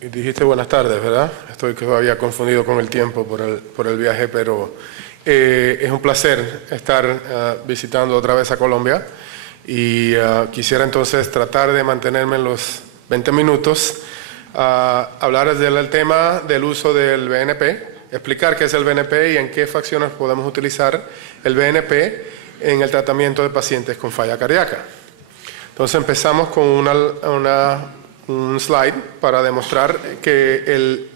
Dijiste buenas tardes, ¿verdad? Estoy todavía confundido con el tiempo por el viaje, pero es un placer estar visitando otra vez a Colombia y quisiera entonces tratar de mantenerme en los 20 minutos, hablar del tema del uso del BNP, explicar qué es el BNP y en qué facciones podemos utilizar el BNP en el tratamiento de pacientes con falla cardíaca. Entonces empezamos con un slide para demostrar que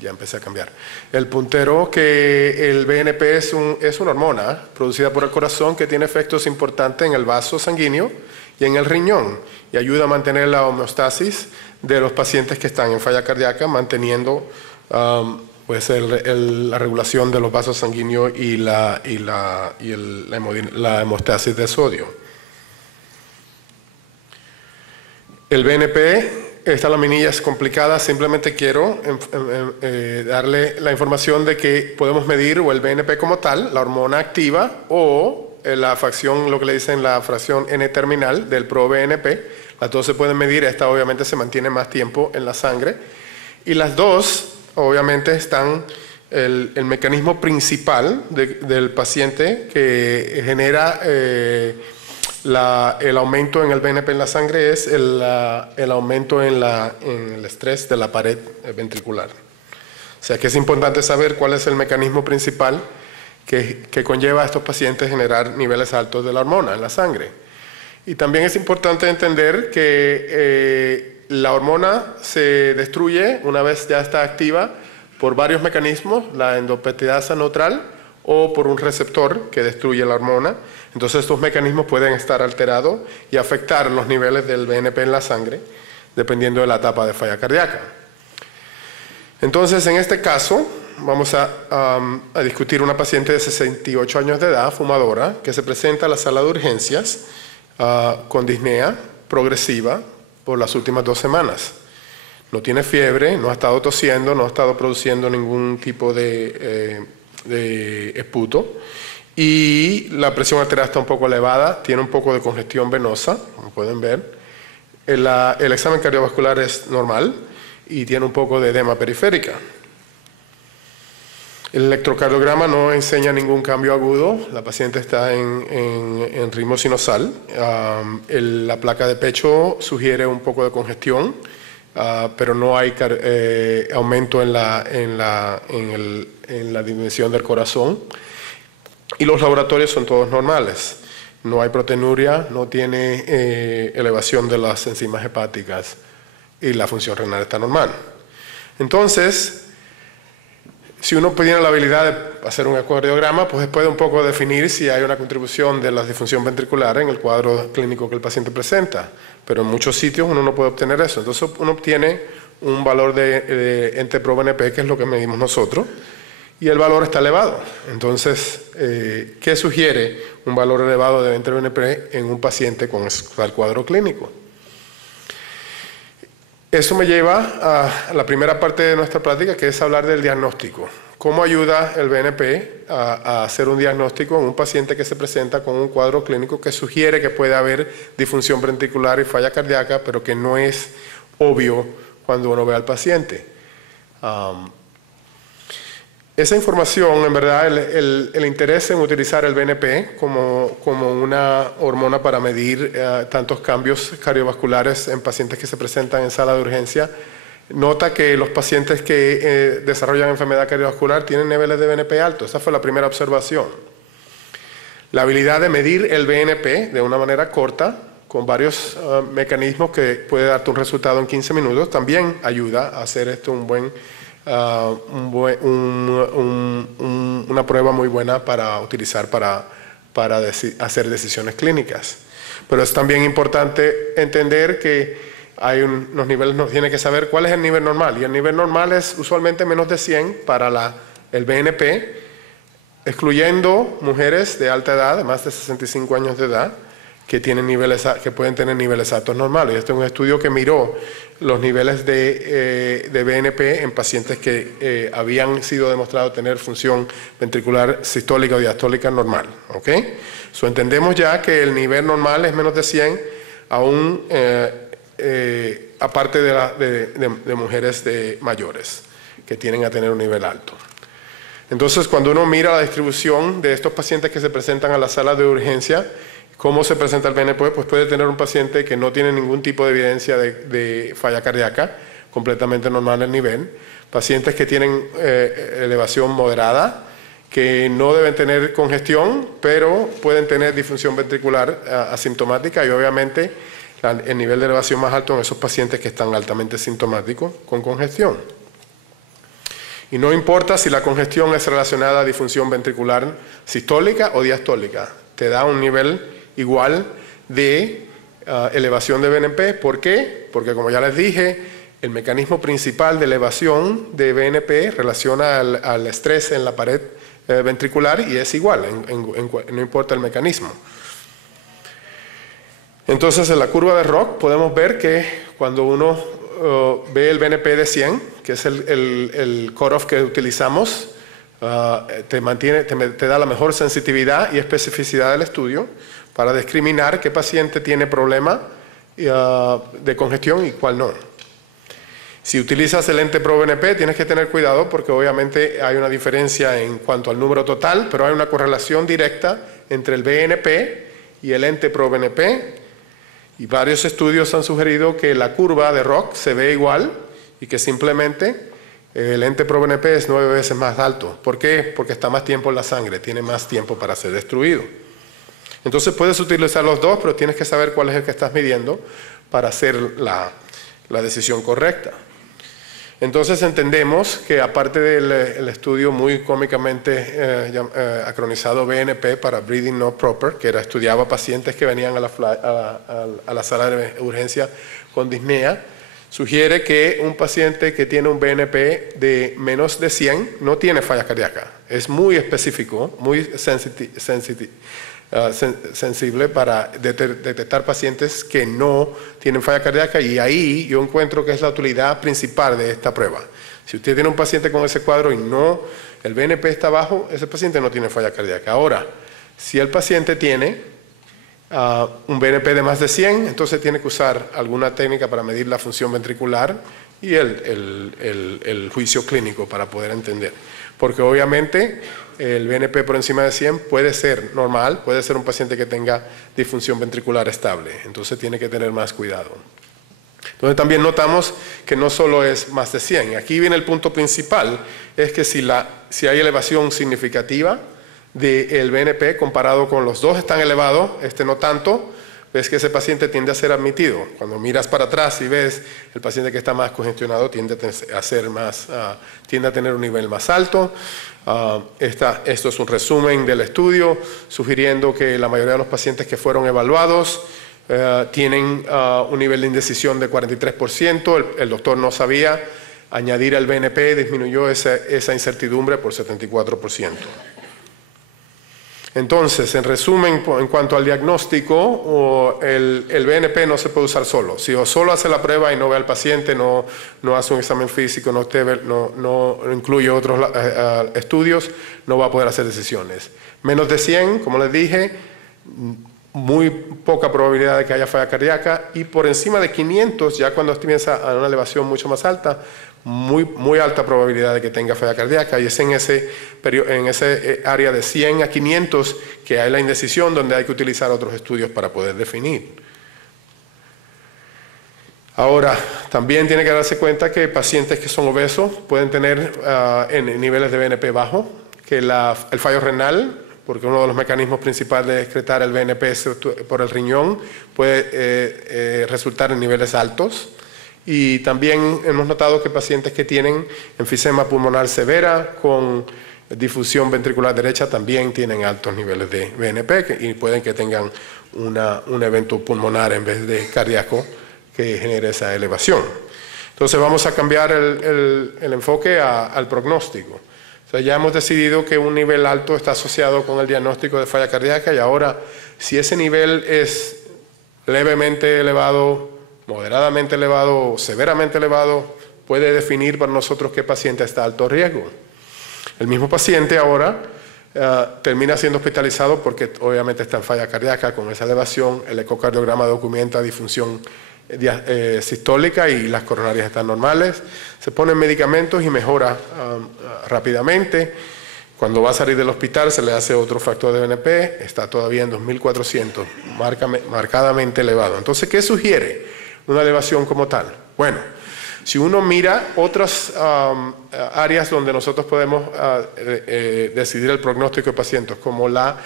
ya empecé a cambiar. El puntero, que el BNP es una hormona producida por el corazón que tiene efectos importantes en el vaso sanguíneo y en el riñón y ayuda a mantener la homeostasis de los pacientes que están en falla cardíaca, manteniendo la regulación de los vasos sanguíneos y la hemostasis de sodio. El BNP, esta laminilla es complicada, simplemente quiero darle la información de que podemos medir o el BNP como tal, la hormona activa, o la fracción, lo que le dicen la fracción N-terminal del ProBNP. Las dos se pueden medir, esta obviamente se mantiene más tiempo en la sangre. Y las dos, obviamente, están el mecanismo principal del paciente que genera el aumento en el BNP en la sangre es el aumento en el estrés de la pared ventricular. O sea que es importante saber cuál es el mecanismo principal que conlleva a estos pacientes generar niveles altos de la hormona en la sangre. Y también es importante entender que la hormona se destruye una vez ya está activa por varios mecanismos, la endopeptidasa neutral o por un receptor que destruye la hormona. Entonces estos mecanismos pueden estar alterados y afectar los niveles del BNP en la sangre, dependiendo de la etapa de falla cardíaca. Entonces, en este caso, vamos a discutir una paciente de 68 años de edad, fumadora, que se presenta a la sala de urgencias con disnea progresiva por las últimas 2 semanas. No tiene fiebre, no ha estado tosiendo, no ha estado produciendo ningún tipo de esputo. Y la presión arterial está un poco elevada, tiene un poco de congestión venosa, como pueden ver. El examen cardiovascular es normal y tiene un poco de edema periférica. El electrocardiograma no enseña ningún cambio agudo, la paciente está en ritmo sinusal. La placa de pecho sugiere un poco de congestión, pero no hay aumento en la dimensión del corazón. Y los laboratorios son todos normales. No hay proteinuria, no tiene elevación de las enzimas hepáticas y la función renal está normal. Entonces, si uno tiene la habilidad de hacer un ecocardiograma, pues puede un poco definir si hay una contribución de la disfunción ventricular en el cuadro clínico que el paciente presenta. Pero en muchos sitios uno no puede obtener eso. Entonces uno obtiene un valor de NT-proBNP, que es lo que medimos nosotros, y el valor está elevado. Entonces, ¿qué sugiere un valor elevado de NT-proBNP en un paciente con el cuadro clínico? Eso me lleva a la primera parte de nuestra práctica, que es hablar del diagnóstico. ¿Cómo ayuda el BNP a hacer un diagnóstico en un paciente que se presenta con un cuadro clínico que sugiere que puede haber disfunción ventricular y falla cardíaca, pero que no es obvio cuando uno ve al paciente? Esa información, en verdad, el interés en utilizar el BNP como una hormona para medir tantos cambios cardiovasculares en pacientes que se presentan en sala de urgencia, nota que los pacientes que desarrollan enfermedad cardiovascular tienen niveles de BNP altos. Esa fue la primera observación. La habilidad de medir el BNP de una manera corta, con varios mecanismos que puede darte un resultado en 15 minutos, también ayuda a hacer esto una prueba muy buena para utilizar para hacer decisiones clínicas. Pero es también importante entender que hay unos niveles, nos tiene que saber cuál es el nivel normal, y el nivel normal es usualmente menos de 100 para el BNP, excluyendo mujeres de alta edad, de más de 65 años de edad, que pueden tener niveles altos normales. Este es un estudio que miró los niveles de BNP en pacientes que habían sido demostrados tener función ventricular sistólica o diastólica normal. ¿Okay? Entendemos ya que el nivel normal es menos de 100, aún aparte de mujeres mayores que tienden a tener un nivel alto. Entonces, cuando uno mira la distribución de estos pacientes que se presentan a la sala de urgencia, cómo se presenta el BNP, pues puede tener un paciente que no tiene ningún tipo de evidencia de falla cardíaca, completamente normal el nivel, pacientes que tienen elevación moderada, que no deben tener congestión, pero pueden tener disfunción ventricular asintomática y obviamente el nivel de elevación más alto en esos pacientes que están altamente sintomáticos con congestión. Y no importa si la congestión es relacionada a disfunción ventricular sistólica o diastólica, te da un nivel igual de elevación de BNP. ¿Por qué? Porque como ya les dije, el mecanismo principal de elevación de BNP relaciona al estrés en la pared ventricular y es igual, no importa el mecanismo. Entonces, en la curva de ROC podemos ver que cuando uno ve el BNP de 100, que es el cutoff que utilizamos, te da la mejor sensitividad y especificidad del estudio para discriminar qué paciente tiene problema de congestión y cuál no. Si utilizas el ente ProBNP tienes que tener cuidado porque obviamente hay una diferencia en cuanto al número total, pero hay una correlación directa entre el BNP y el ente ProBNP y varios estudios han sugerido que la curva de ROC se ve igual y que simplemente el ente ProBNP es 9 veces más alto. ¿Por qué? Porque está más tiempo en la sangre, tiene más tiempo para ser destruido. Entonces puedes utilizar los dos, pero tienes que saber cuál es el que estás midiendo para hacer la decisión correcta. Entonces entendemos que aparte del estudio muy cómicamente acronizado BNP para Breathing Not Proper, que estudiaba pacientes que venían a la sala de urgencia con disnea, sugiere que un paciente que tiene un BNP de menos de 100 no tiene falla cardíaca. Es muy específico, muy sensible para detectar pacientes que no tienen falla cardíaca y ahí yo encuentro que es la utilidad principal de esta prueba. Si usted tiene un paciente con ese cuadro y no, el BNP está bajo, ese paciente no tiene falla cardíaca. Ahora, si el paciente tiene un BNP de más de 100, entonces tiene que usar alguna técnica para medir la función ventricular y el juicio clínico para poder entender. Porque obviamente el BNP por encima de 100 puede ser normal, puede ser un paciente que tenga disfunción ventricular estable, entonces tiene que tener más cuidado. Entonces también notamos que no solo es más de 100, aquí viene el punto principal, es que si hay elevación significativa del BNP comparado con los dos están elevados, no tanto, ves que ese paciente tiende a ser admitido. Cuando miras para atrás y ves el paciente que está más congestionado tiende a tener un nivel más alto. Esto es un resumen del estudio, sugiriendo que la mayoría de los pacientes que fueron evaluados tienen un nivel de indecisión de 43%. El doctor no sabía, añadir el BNP disminuyó esa incertidumbre por 74%. Entonces, en resumen, en cuanto al diagnóstico, el BNP no se puede usar solo. Si solo hace la prueba y no ve al paciente, no hace un examen físico, no incluye otros estudios, no va a poder hacer decisiones. Menos de 100, como les dije, muy poca probabilidad de que haya falla cardíaca, y por encima de 500, ya cuando comienza a una elevación mucho más alta, muy alta probabilidad de que tenga falla cardíaca, y es en ese área de 100 a 500 que hay la indecisión, donde hay que utilizar otros estudios para poder definir. Ahora, también tiene que darse cuenta que pacientes que son obesos pueden tener en niveles de BNP bajo, que el fallo renal, porque uno de los mecanismos principales de excretar el BNP por el riñón, puede resultar en niveles altos. Y también hemos notado que pacientes que tienen enfisema pulmonar severa con difusión ventricular derecha también tienen altos niveles de BNP y pueden que tengan un evento pulmonar en vez de cardíaco que genere esa elevación. Entonces vamos a cambiar el enfoque al pronóstico. O sea, ya hemos decidido que un nivel alto está asociado con el diagnóstico de falla cardíaca, y ahora si ese nivel es levemente elevado, moderadamente elevado o severamente elevado, puede definir para nosotros qué paciente está a alto riesgo. El mismo paciente ahora termina siendo hospitalizado porque obviamente está en falla cardíaca con esa elevación. El ecocardiograma documenta disfunción sistólica y las coronarias están normales. Se ponen medicamentos y mejora rápidamente. Cuando va a salir del hospital se le hace otro factor de BNP, está todavía en 2400, marcadamente elevado. Entonces, ¿qué sugiere una elevación como tal? Bueno, si uno mira otras áreas donde nosotros podemos decidir el pronóstico de pacientes, como la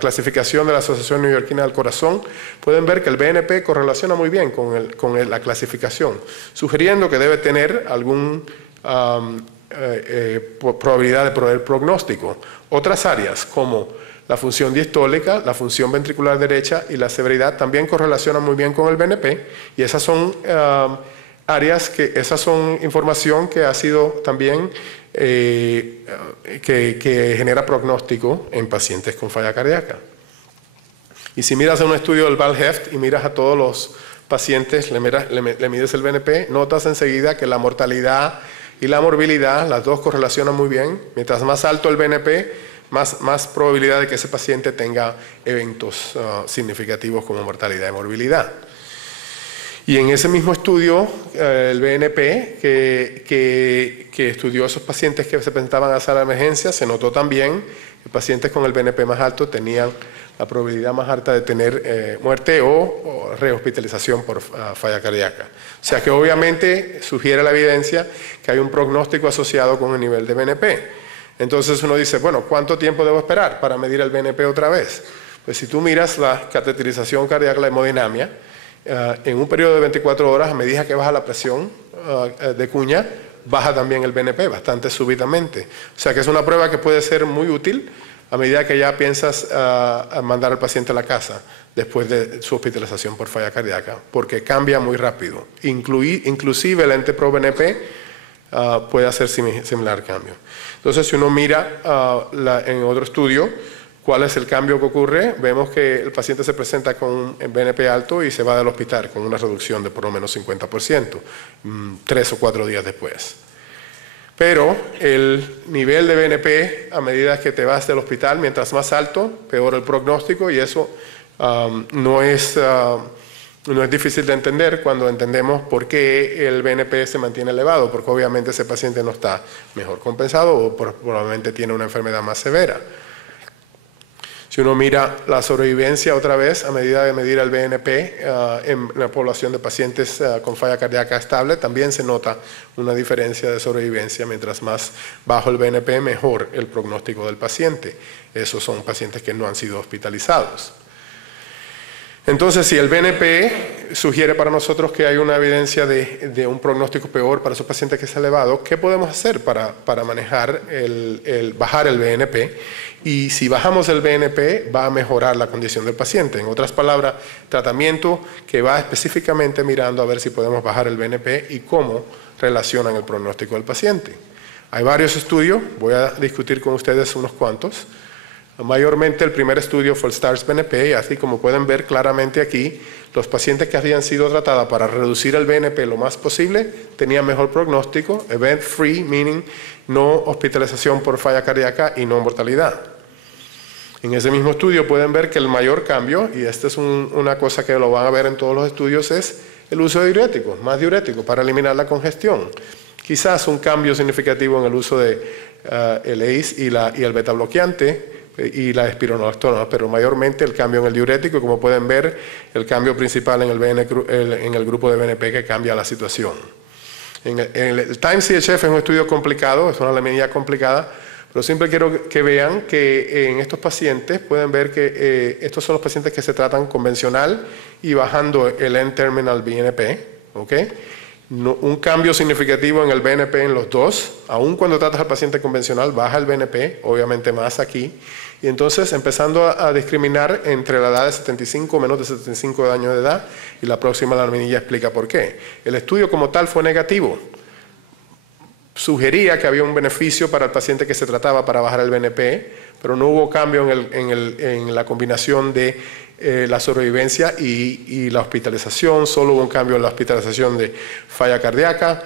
clasificación de la Asociación Neoyorquina del Corazón, pueden ver que el BNP correlaciona muy bien con la clasificación, sugiriendo que debe tener algún probabilidad de proveer pronóstico. Otras áreas como la función diastólica, la función ventricular derecha y la severidad también correlacionan muy bien con el BNP, y esas son esas son información que ha sido también que genera pronóstico en pacientes con falla cardíaca. Y si miras un estudio del Val-Heft y miras a todos los pacientes, le mides el BNP, notas enseguida que la mortalidad y la morbilidad, las dos correlacionan muy bien. Mientras más alto el BNP, más probabilidad de que ese paciente tenga eventos significativos como mortalidad y morbilidad. Y en ese mismo estudio, el BNP, que estudió a esos pacientes que se presentaban a sala de emergencia, se notó también que pacientes con el BNP más alto tenían la probabilidad más alta de tener muerte o rehospitalización por falla cardíaca. O sea que obviamente sugiere la evidencia que hay un pronóstico asociado con el nivel de BNP. Entonces uno dice, bueno, ¿cuánto tiempo debo esperar para medir el BNP otra vez? Pues si tú miras la cateterización cardíaca, la hemodinamia, en un periodo de 24 horas, a medida que baja la presión de cuña, baja también el BNP bastante súbitamente. O sea que es una prueba que puede ser muy útil a medida que ya piensas mandar al paciente a la casa después de su hospitalización por falla cardíaca, porque cambia muy rápido. Inclusive el NT-proBNP puede hacer similar cambio. Entonces, si uno mira en otro estudio, ¿cuál es el cambio que ocurre? Vemos que el paciente se presenta con un BNP alto y se va del hospital con una reducción de por lo menos 50%, 3 o 4 días después. Pero el nivel de BNP, a medida que te vas del hospital, mientras más alto, peor el pronóstico, y eso no es difícil de entender cuando entendemos por qué el BNP se mantiene elevado, porque obviamente ese paciente no está mejor compensado o probablemente tiene una enfermedad más severa. Si uno mira la sobrevivencia otra vez, a medida de medir el BNP en la población de pacientes con falla cardíaca estable, también se nota una diferencia de sobrevivencia. Mientras más bajo el BNP, mejor el pronóstico del paciente. Esos son pacientes que no han sido hospitalizados. Entonces, si el BNP sugiere para nosotros que hay una evidencia de un pronóstico peor para esos pacientes que es elevado, ¿qué podemos hacer para manejar bajar el BNP? Y si bajamos el BNP, va a mejorar la condición del paciente. En otras palabras, tratamiento que va específicamente mirando a ver si podemos bajar el BNP y cómo relacionan el pronóstico del paciente. Hay varios estudios, voy a discutir con ustedes unos cuantos. Mayormente el primer estudio fue el STARS-BNP, y así como pueden ver claramente aquí, los pacientes que habían sido tratados para reducir el BNP lo más posible tenían mejor pronóstico, event-free, meaning no hospitalización por falla cardíaca y no mortalidad. En ese mismo estudio pueden ver que el mayor cambio, y esta es una cosa que lo van a ver en todos los estudios, es el uso de diuréticos, más diuréticos para eliminar la congestión. Quizás un cambio significativo en el uso de el ACE y el beta bloqueante, y la espironolactona, pero mayormente el cambio en el diurético, y como pueden ver, el cambio principal en el grupo de BNP que cambia la situación. El Time-CHF es un estudio complicado, es una alemanía complicada, pero siempre quiero que vean que en estos pacientes pueden ver que estos son los pacientes que se tratan convencional y bajando el N-terminal BNP, ¿ok? Un cambio significativo en el BNP en los dos, aun cuando tratas al paciente convencional, baja el BNP, obviamente más aquí, y entonces empezando a discriminar entre la edad de 75 o menos de 75 años de edad, y la próxima laminilla explica por qué. El estudio como tal fue negativo, sugería que había un beneficio para el paciente que se trataba para bajar el BNP, pero no hubo cambio en la combinación de la sobrevivencia y la hospitalización. Solo hubo un cambio en la hospitalización de falla cardíaca,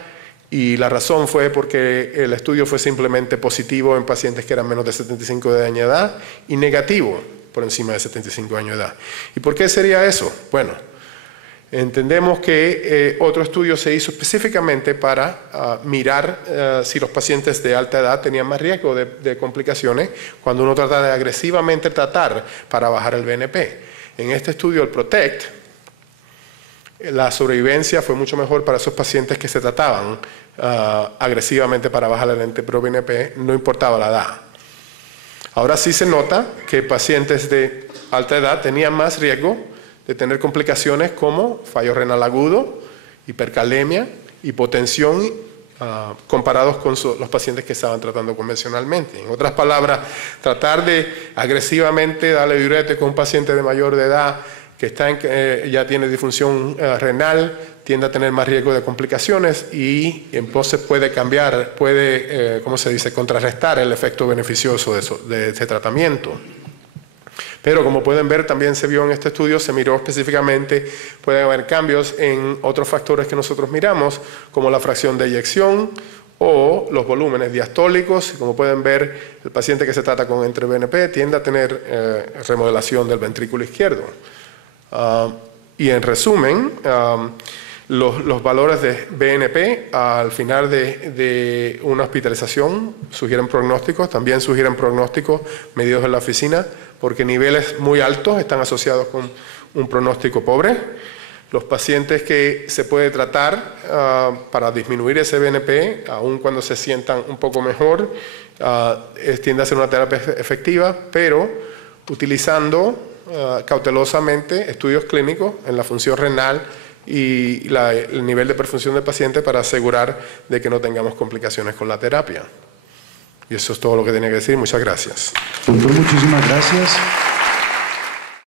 y la razón fue porque el estudio fue simplemente positivo en pacientes que eran menos de 75 años de edad y negativo por encima de 75 años de edad. ¿Y por qué sería eso? Bueno, Entendemos que otro estudio se hizo específicamente para mirar si los pacientes de alta edad tenían más riesgo de complicaciones cuando uno trata de agresivamente tratar para bajar el BNP. En este estudio, el PROTECT, la sobrevivencia fue mucho mejor para esos pacientes que se trataban agresivamente para bajar el NT-proBNP, no importaba la edad. Ahora sí se nota que pacientes de alta edad tenían más riesgo de tener complicaciones como fallo renal agudo, hipercalemia, hipotensión, comparados con los pacientes que estaban tratando convencionalmente. En otras palabras, tratar de agresivamente darle diurético a un paciente de mayor de edad que ya tiene disfunción renal, tiende a tener más riesgo de complicaciones y entonces puede cambiar, ¿cómo se dice?, contrarrestar el efecto beneficioso de ese tratamiento. Pero como pueden ver, también se vio en este estudio, se miró específicamente, pueden haber cambios en otros factores que nosotros miramos, como la fracción de eyección o los volúmenes diastólicos. Como pueden ver, el paciente que se trata con entre-BNP tiende a tener remodelación del ventrículo izquierdo. Y en resumen, los valores de BNP al final de una hospitalización sugieren pronósticos, también sugieren pronósticos medidos en la oficina, porque niveles muy altos están asociados con un pronóstico pobre. Los pacientes que se puede tratar para disminuir ese BNP, aun cuando se sientan un poco mejor, tiende a ser una terapia efectiva, pero utilizando cautelosamente estudios clínicos en la función renal y el nivel de perfusión del paciente para asegurar de que no tengamos complicaciones con la terapia. Y eso es todo lo que tenía que decir. Muchas gracias. Doctor, muchísimas gracias.